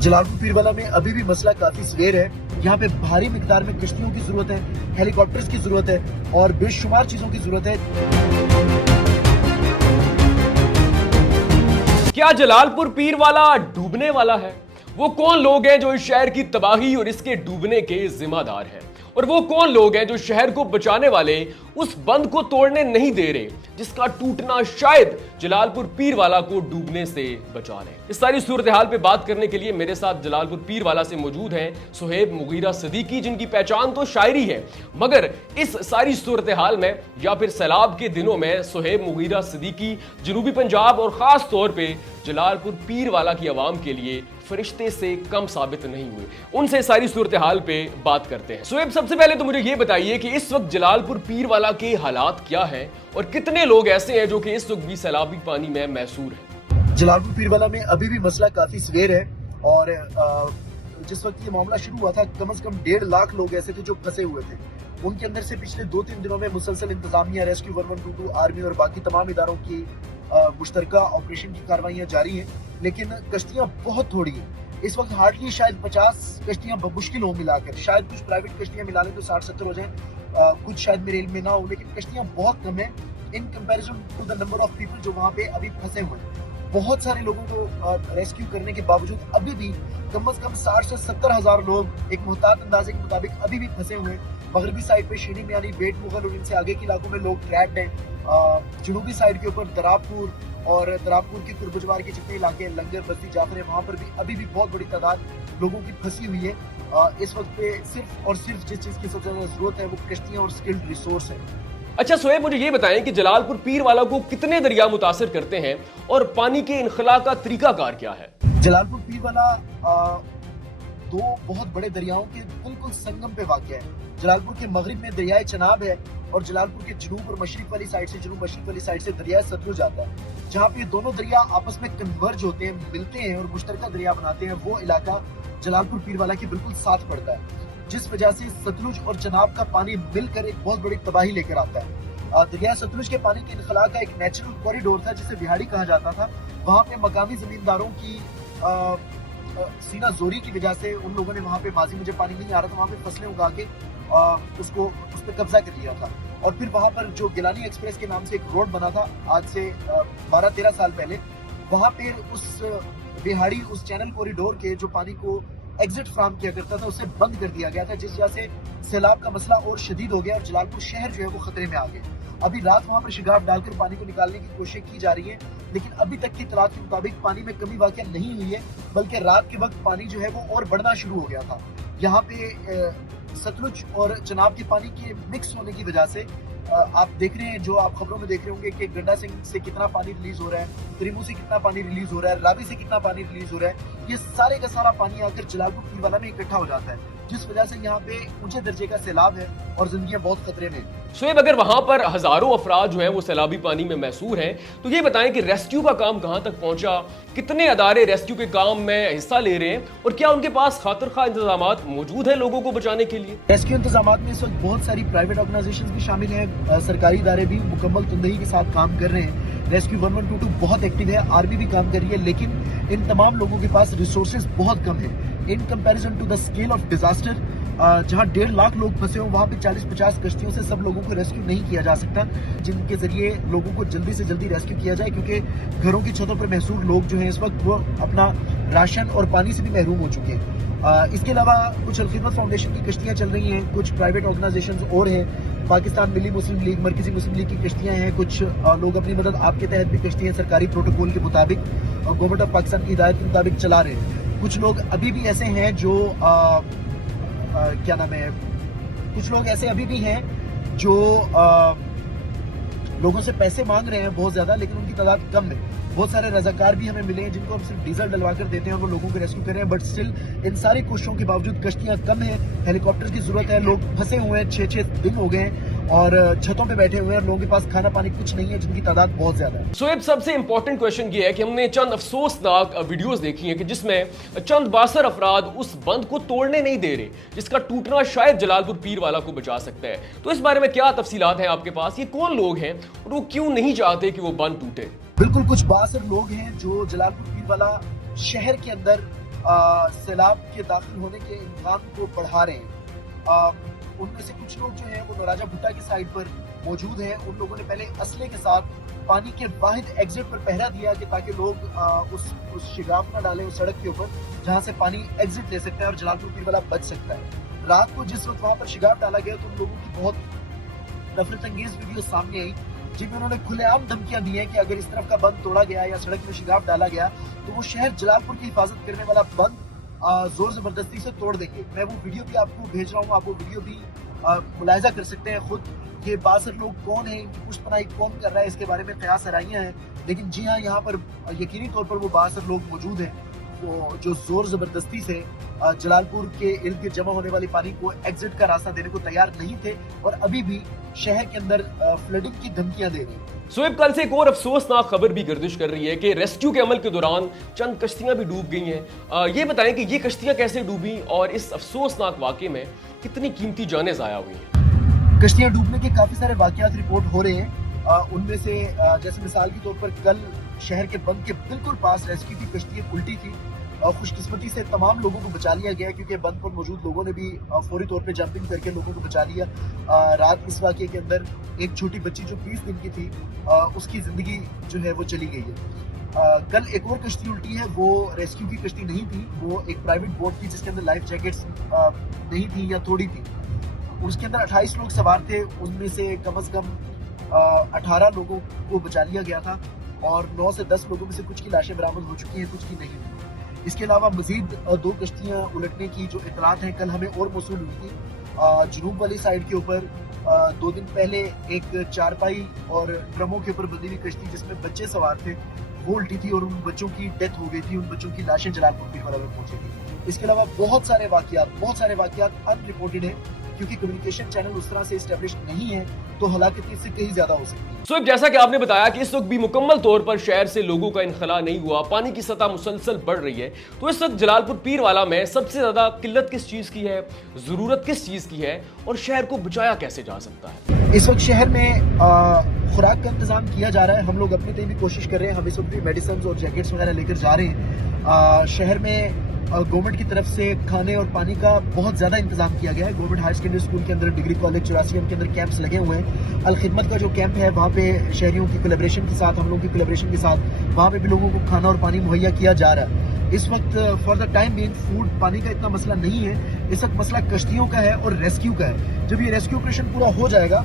जलालपुर पीरवाला में अभी भी मसला काफी सीवियर है। यहाँ पे भारी मिकदार में कश्तियों की जरूरत है, हेलीकॉप्टर्स की जरूरत है और बेशुमार चीजों की जरूरत है। क्या जलालपुर पीरवाला डूबने वाला है? वो कौन लोग हैं जो इस शहर की तबाही और इसके डूबने के जिम्मेदार हैं? और वो कौन लोग हैं जो शहर को बचाने वाले उस बंद को तोड़ने नहीं दे रहे जिसका टूटना शायद जलालपुर पीरवाला को डूबने से बचा ले? इस सारी सूरत हाल पे बात करने के लिए मेरे साथ जलालपुर पीरवाला से मौजूद हैं सुहेब मुगीरा सिद्दीकी, जिनकी पहचान तो शायरी है, मगर इस सारी सूरत हाल में या फिर सैलाब के दिनों में सुहेब मुगीरा सिद्दीकी जनूबी पंजाब और खास तौर पे जलालपुर पीरवाला की आवाम के लिए फरिश्ते से कम साबित नहीं हुए। उनसे सारी सूरत हाल पे बात करते हैं। सुहेब, सबसे पहले तो मुझे ये बताइए कि इस वक्त जलालपुर पीरवाला के हालात क्या हैं और कितने लोग ऐसे हैं जो कि इस वक्त भी सैलाबी पानी में महसूर हैं? जलालपुर पीरवाला में अभी भी मसला काफी सीवियर है और जिस वक्त ये मामला शुरू हुआ था कम से कम 1.5 लाख लोग ऐसे थे जो फंसे हुए थे। उनके अंदर से पिछले 2-3 दिनों में मुसलसल इंतजामिया, रेस्क्यू 1122, आर्मी और बाकी तमाम इदारों की मुश्तरका ऑपरेशन की कार्रवाइयां जारी हैं, लेकिन कश्तियां बहुत थोड़ी हैं। इस वक्त हार्डली शायद 50 कश्तियां मुश्किल हो मिलाकर, शायद कुछ प्राइवेट कश्तियां मिला लें तो 60-70 हो जाए, कुछ शायद मेरे इल्म में ना हो, लेकिन कश्तियां बहुत कम है in comparison to the number of people जो वहां पे अभी फंसे हुए हैं। बहुत सारे लोगों को रेस्क्यू करने के बावजूद अभी भी कम से कम 60 से 70 हजार लोग एक मुहतात अंदाजे के मुताबिक अभी भी फंसे हुए हैं। मगरबी साइड पे शीनी मियानी, बेट मुगल और इनसे आगे के इलाकों में लोग ट्रैप्ड हैं। जनूबी साइड के ऊपर दराबपुर और दराबपुर के कुर्बजवार के जितने इलाके हैं, लंगर, बस्ती, जाफर है, वहां पर भी अभी भी बहुत बड़ी तादाद लोगों की फंसी हुई है। इस वक्त पे सिर्फ और सिर्फ जिस चीज की सबसे ज्यादा जरूरत है वो कश्तियां और स्किल्ड रिसोर्स है। अच्छा सुहेब, मुझे ये बताएं कि जलालपुर पीरवाला को कितने दरिया मुतासिर करते हैं और पानी के इनखला का तरीकाकार क्या है? जलालपुर पीरवाला दो बहुत बड़े दरियाओं के बिल्कुल संगम पे वाक़ है। जलालपुर के मगरिब में दरियाए चनाब है और जलालपुर के जनूब और मशरिक वाली साइड से, जनूब मशरिक वाली साइड से दरियाए सतलुज आता है। जहाँ पे दोनों दरिया आपस में कन्वर्ज होते हैं, मिलते हैं और मुश्तरका दरिया बनाते हैं, वो इलाका जलालपुर पीरवाला के बिल्कुल साथ पड़ता है, जिस वजह से सतलुज और चनाब का पानी मिलकर एक बहुत बड़ी तबाही लेकर आता है। दरिया सतलुज के पानी के इनखला का एक नेचुरल कॉरिडोर था जिसे बिहाड़ी कहा जाता था। वहाँ पे मकामी जमींदारों की सीना जोरी की वजह से उन लोगों ने वहाँ पे माजी मुझे पानी नहीं आ रहा था, वहाँ पे फसलें उगा के उस पर कब्जा कर लिया था। और फिर वहाँ पर जो गिलानी एक्सप्रेस के नाम से एक रोड बना था आज से 12-13 साल पहले, वहाँ पे उस बिहाड़ी उस चैनल कॉरिडोर के जो पानी को एग्जिट फ्राहम किया करता था उसे बंद कर दिया गया था, जिस वजह से सैलाब का मसला और शदीद हो गया और जलालपुर शहर जो है वो खतरे में आ गया। अभी रात वहां पर शिगाफ डालकर पानी को निकालने की कोशिश की जा रही है, लेकिन अभी तक की इत्तलात के मुताबिक पानी में कमी वाक़या नहीं हुई है, बल्कि रात के वक्त पानी जो है वो और बढ़ना शुरू हो गया था। यहाँ पे सतलुज और चनाब के पानी के मिक्स होने की वजह से आप देख रहे हैं, जो आप खबरों में देख रहे होंगे कि गंडा सिंह से कितना पानी रिलीज हो रहा है, त्रिमू से कितना पानी रिलीज हो रहा है, रावी से कितना पानी रिलीज हो रहा है। ये सारे का सारा पानी आकर जलालपुर पीरवाला में इकट्ठा हो जाता है, जिस वजह से यहाँ पे ऊंचे दर्जे का सैलाब है और जिंदगियां बहुत खतरे में। सुहेब, अगर वहां पर हजारों अफराद जो हैं वो सैलाबी पानी में महसूर हैं, तो ये बताएं कि रेस्क्यू का काम कहां तक पहुंचा, कितने अदारे रेस्क्यू के काम में हिस्सा ले रहे हैं और क्या उनके पास खातिर खा इंतजामात मौजूद है लोगों को बचाने के लिए? रेस्क्यू इंतजामात में इस वक्त बहुत सारी प्राइवेट ऑर्गेनाइजेशंस भी शामिल हैं, सरकारी इदारे भी मुकम्मल तंदही के साथ काम कर रहे हैं। रेस्क्यू 1122 बहुत एक्टिव है, आर्मी भी काम कर रही है, लेकिन इन तमाम लोगों के पास रिसोर्सेज बहुत कम है in comparison to the scale of disaster. जहां 1.5 लाख लोग फंसे हो वहां पे 40-50 कश्तियों से सब लोगों को रेस्क्यू नहीं किया जा सकता, जिनके जरिए लोगों को जल्दी से जल्दी रेस्क्यू किया जाए, क्योंकि घरों की छतों पर महसूर लोग जो हैं इस वक्त वो अपना राशन और पानी से भी महरूम हो चुके हैं। इसके अलावा कुछ अल-खिदमत फाउंडेशन की कश्तियां चल रही हैं, कुछ प्राइवेट ऑर्गेनाइजेशंस और हैं, पाकिस्तान मिली मुस्लिम लीग, मरकजी मुस्लिम लीग की कश्तियां हैं, कुछ लोग अपनी मदद आपके तहत भी कश्तियां सरकारी प्रोटोकॉल के मुताबिक गवर्नमेंट ऑफ पाकिस्तान की हिदायत के मुताबिक चला रहे हैं। कुछ लोग अभी भी ऐसे हैं जो क्या नाम है, कुछ लोग ऐसे अभी भी हैं जो लोगों से पैसे मांग रहे हैं बहुत ज्यादा, लेकिन उनकी तादाद कम है। बहुत सारे रजाकार भी हमें मिले हैं जिनको हम सिर्फ डीजल डलवा कर देते हैं और वो लोगों को रेस्क्यू कर रहे हैं, बट स्टिल इन सारी कोशिशों के बावजूद कश्तियां कम है, हेलीकॉप्टर की जरूरत है, लोग फंसे हुए हैं, 6-6 दिन हो गए हैं और छतों पे बैठे हुए हैं, लोगों के पास खाना पानी कुछ नहीं है, जिनकी तादाद बहुत ज्यादा है। सुहेब, सबसे इंपॉर्टेंट क्वेश्चन ये है कि हमने चंद अफसोसनाक वीडियोस देखी हैं कि जिसमें चंद बासर अफराद उस बंद को तोड़ने नहीं दे रहे जिसका टूटना शायद जलालपुर पीरवाला को बचा सकता है। तो इस बारे में क्या तफसीलात हैं आपके पास? ये कौन लोग हैं और वो क्यों नहीं चाहते कि वो बंद टूटे? बिल्कुल कुछ बासर लोग हैं जो जलालपुर पीरवाला शहर के अंदर سیلاب کے داخل ہونے کے امکان کو بڑھا رہے ہیں. ان میں سے کچھ لوگ جو ہیں وہ نوراجہ بھٹہ کی سائڈ پر موجود ہیں. ان لوگوں نے پہلے اسلحے کے ساتھ پانی کے واحد ایگزٹ پر پہرا دیا کہ تاکہ لوگ اس شگاف نہ ڈالیں اس سڑک کے اوپر جہاں سے پانی ایگزٹ لے سکتا ہے اور جلال پور پیر والا بچ سکتا ہے. رات کو جس وقت وہاں پر شگاف ڈالا گیا تو ان لوگوں کی بہت نفرت انگیز ویڈیو سامنے آئی جن میں انہوں نے کھلے عام دھمکیاں دی ہیں کہ اگر اس طرف کا بند توڑا گیا یا سڑک میں شگاف ڈالا گیا تو وہ شہر جلال پور کی حفاظت کرنے والا بند زور زبردستی سے توڑ دیں گے. میں وہ ویڈیو بھی آپ کو بھیج رہا ہوں, آپ وہ ویڈیو بھی ملاحظہ کر سکتے ہیں خود. یہ باثر لوگ کون ہیں, ان کی پشت پناہی کون کر رہا ہے, اس کے بارے میں قیاس آرائیاں ہیں. لیکن جی ہاں, یہاں پر یقینی طور پر وہ باثر لوگ موجود ہیں وہ جو زور زبردستی سے جلال پور کے ارد گرد جمع ہونے والی پانی کو ایگزٹ کا راستہ دینے کو تیار نہیں تھے اور ابھی بھی شہر کے اندر فلڈنگ کی دھمکیاں دے رہے ہیں. سویب کل سے ایک اور افسوسناک خبر بھی گردش کر رہی ہے کہ ریسکیو کے عمل کے دوران چند کشتیاں بھی ڈوب گئی ہیں. یہ بتائیں کہ یہ کشتیاں کیسے ڈوبی اور اس افسوسناک واقعے میں کتنی قیمتی جانیں ضائع ہوئی ہیں. کشتیاں ڈوبنے کے کافی سارے واقعات رپورٹ ہو رہے ہیں. ان میں سے جیسے مثال کے طور پر کل شہر کے بند کے بالکل پاس ریسکیو کی کشتی الٹی تھی. خوش قسمتی سے تمام لوگوں کو بچا لیا گیا کیونکہ بند پر موجود لوگوں نے بھی فوری طور پہ جمپنگ کر کے لوگوں کو بچا لیا. رات اس واقعے کے اندر ایک چھوٹی بچی جو 20 دن کی تھی اس کی زندگی جو ہے وہ چلی گئی ہے. کل ایک اور کشتی الٹی ہے, وہ ریسکیو کی کشتی نہیں تھی, وہ ایک پرائیویٹ بوٹ تھی جس کے اندر لائف جیکٹس نہیں تھی یا تھوڑی تھی. اس کے اندر 28 لوگ سوار تھے, ان میں سے کم از کم 18 لوگوں کو بچا لیا گیا تھا اور 9 سے 10 لوگوں میں سے کچھ کی لاشیں برآمد ہو چکی ہیں, کچھ کی نہیں ہوئی. اس کے علاوہ مزید 2 کشتیاں الٹنے کی جو اطلاعات ہیں کل ہمیں اور موصول ہوئی تھی. جنوب والی سائڈ کے اوپر 2 دن پہلے ایک چارپائی اور ڈرموں کے اوپر بندھی ہوئی کشتی جس میں بچے سوار تھے وہ الٹی تھی اور ان بچوں کی ڈیتھ ہو گئی تھی, ان بچوں کی لاشیں جلال پور پیر والا میں پہنچی تھی. اس کے علاوہ بہت سارے واقعات ان رپورٹڈ ہیں کیونکہ کمیونیکیشن چینل اس طرح سے اسٹیبلش نہیں ہے تو ہلاکتیں اس سے کہیں زیادہ ہو سکتی ہیں. سو جیسا کہ آپ نے بتایا کہ اس وقت بھی مکمل طور پر شہر سے لوگوں کا انخلا نہیں ہوا, پانی کی سطح مسلسل بڑھ رہی ہے. تو اس وقت جلال پور پیر والا میں سب سے زیادہ قلت کس چیز کی ہے, ضرورت کس چیز کی ہے اور شہر کو بچایا کیسے جا سکتا ہے؟ اس وقت شہر میں خوراک کا انتظام کیا جا رہا ہے. ہم لوگ اپنے طرف بھی کوشش کر رہے ہیں, ہم اس وقت بھی میڈیسنز اور جیکٹس وغیرہ لے کر جا رہے ہیں. شہر میں گورنمنٹ کی طرف سے کھانے اور پانی کا بہت زیادہ انتظام کیا گیا ہے. گورنمنٹ ہائر سیکنڈری اسکول کے اندر, ڈگری کالج 84 کے اندر کیمپس لگے ہوئے ہیں. الخدمت کا جو کیمپ ہے وہاں پہ شہریوں کی کولیبریشن کے ساتھ, ہم لوگوں کی کولیبریشن کے ساتھ وہاں پہ بھی لوگوں کو کھانا اور پانی مہیا کیا جا رہا ہے. اس وقت for the time being food پانی کا اتنا مسئلہ نہیں ہے, اس وقت مسئلہ کشتیوں کا ہے اور ریسکیو کا ہے. جب یہ ریسکیو آپریشن پورا ہو جائے گا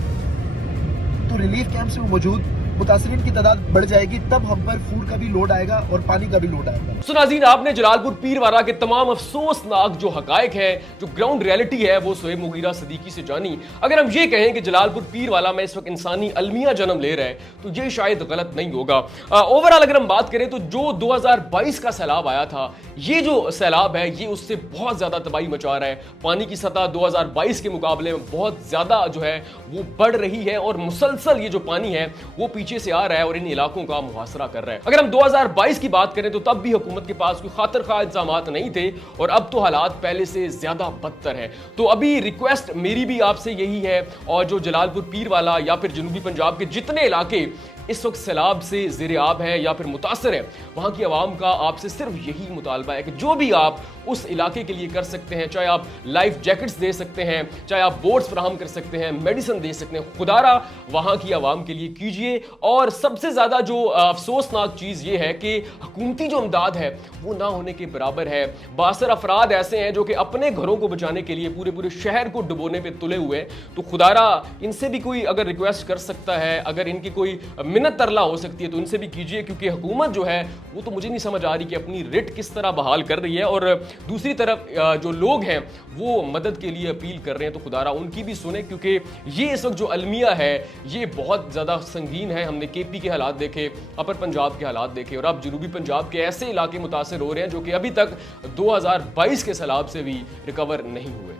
تو ریلیف کیمپس میں موجود متاثرین کی تعداد بڑھ جائے گی, تب ہم پر فوڈ کا بھی لوڈ آئے گا اور پانی کا بھی لوڈ آئے گا. سو ناظرین, آپ نے جلال پور پیر والا کے تمام افسوسناک جو حقائق ہیں, جو گراؤنڈ ریئلٹی ہے, وہ سہیب مغیرہ صدیقی سے جانی. اگر ہم یہ کہیں کہ جلال پور پیر والا میں اس وقت انسانی المیہ جنم لے رہا ہے تو یہ شاید غلط نہیں ہوگا. اوورآل اگر ہم بات کریں تو جو 2022 کا سیلاب آیا تھا, یہ جو سیلاب ہے یہ اس سے بہت زیادہ تباہی مچا رہا ہے. پانی کی سطح 2022 کے مقابلے میں بہت زیادہ جو ہے وہ بڑھ رہی ہے اور مسلسل یہ جو پانی ہے وہ پیچھے سے آ رہا ہے اور ان علاقوں کا محاصرہ کر رہا ہے. اگر ہم 2022 کی بات کریں تو تب بھی حکومت کے پاس کوئی خاطر خواہ انتظامات نہیں تھے اور اب تو حالات پہلے سے زیادہ بدتر ہیں. تو ابھی ریکویسٹ میری بھی آپ سے یہی ہے, اور جو جلال پور پیر والا یا پھر جنوبی پنجاب کے جتنے علاقے اس وقت سیلاب سے زیر آب ہے یا پھر متاثر ہے, وہاں کی عوام کا آپ سے صرف یہی مطالبہ ہے کہ جو بھی آپ اس علاقے کے لیے کر سکتے ہیں, چاہے آپ لائف جیکٹس دے سکتے ہیں, چاہے آپ بورڈز فراہم کر سکتے ہیں, میڈیسن دے سکتے ہیں, خدا را وہاں کی عوام کے لیے کیجئے. اور سب سے زیادہ جو افسوسناک چیز یہ ہے کہ حکومتی جو امداد ہے وہ نہ ہونے کے برابر ہے. باثر افراد ایسے ہیں جو کہ اپنے گھروں کو بچانے کے لیے پورے شہر کو ڈبونے پہ تلے ہوئے. تو خدا را ان سے بھی کوئی اگر ریکویسٹ کر سکتا ہے, اگر ان کی کوئی منت ترلا ہو سکتی ہے تو ان سے بھی کیجئے, کیونکہ حکومت جو ہے وہ تو مجھے نہیں سمجھ آ رہی کہ اپنی ریٹ کس طرح بحال کر رہی ہے, اور دوسری طرف جو لوگ ہیں وہ مدد کے لیے اپیل کر رہے ہیں. تو خدا را ان کی بھی سنیں, کیونکہ یہ اس وقت جو المیہ ہے یہ بہت زیادہ سنگین ہے. ہم نے کے پی کے حالات دیکھے, اپر پنجاب کے حالات دیکھے, اور اب جنوبی پنجاب کے ایسے علاقے متاثر ہو رہے ہیں جو کہ ابھی تک 2022 کے سیلاب سے بھی ریکور نہیں ہوئے.